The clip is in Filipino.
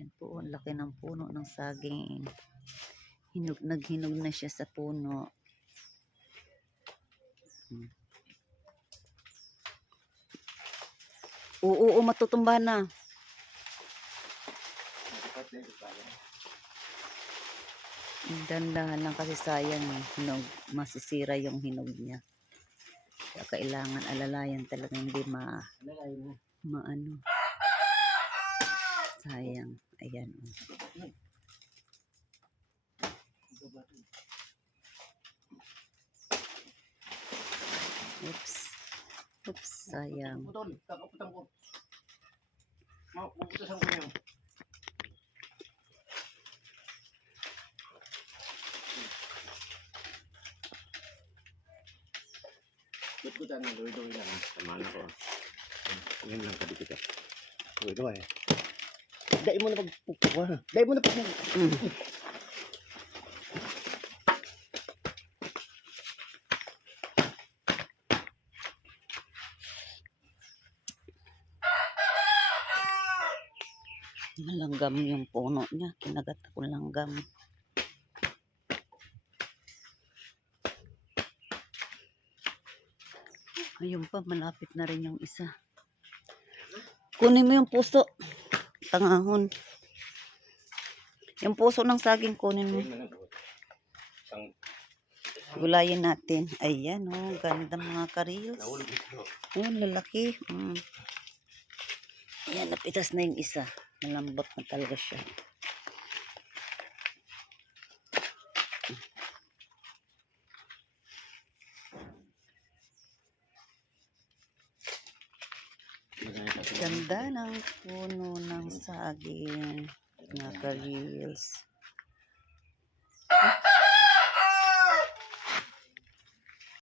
Ayan po, ang laki ng puno ng saging. Naghinog na siya sa puno. Oo, matutumba na. Dandahan lang kasi sayang hinog. Masisira yung hinog niya. Kaya kailangan alalayan talaga, hindi maano. Sayang. Ayan. Oops. Oops, sayang. Kutan na doy-doy lang. Tama na ko. Ngayon lang kadikit ka. Doy-doy. Dai mo na pagpupuwa. Dai mo na pagpupuwa. Malanggam yung puno niya. Kinagat ako langgam. Ayun pa, malapit na rin yung isa. Kunin mo yung puso. Tangahon. Yung puso ng saging, kunin mo. Gulayin natin. Ayan, oh. Ganda mga ka-reels. Ayun, lalaki. Ayan, napitas na yung isa. Malambot na talaga siya. Ganda ng puno ng saging. Mga ka-reels.